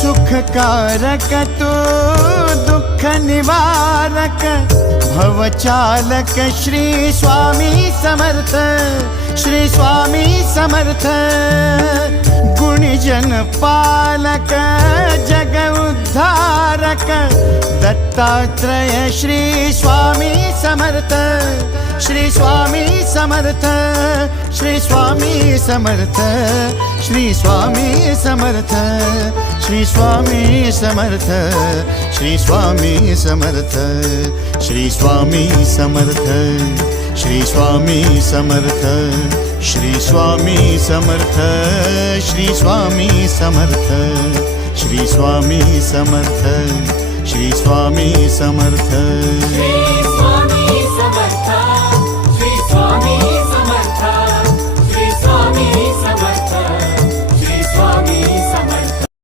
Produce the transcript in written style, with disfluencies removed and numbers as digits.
सुखकारक तू दुःख निवारक भवचालक श्री स्वामी समर्थ, श्री स्वामी समर्थ। गुणीजन पालक जग उद्धारक दत्तात्रेय श्री स्वामी समर्थ, श्री स्वामी समर्थ, श्री स्वामी समर्थ, श्री स्वामी समर्थ, श्री स्वामी समर्थ, श्री स्वामी समर्थ, श्री स्वामी समर्थ, श्री स्वामी समर्थ, श्री स्वामी समर्थ, श्री स्वामी समर्थ, श्री स्वामी समर्थ, श्री स्वामी समर्थ, श्री स्वामी समर्थ।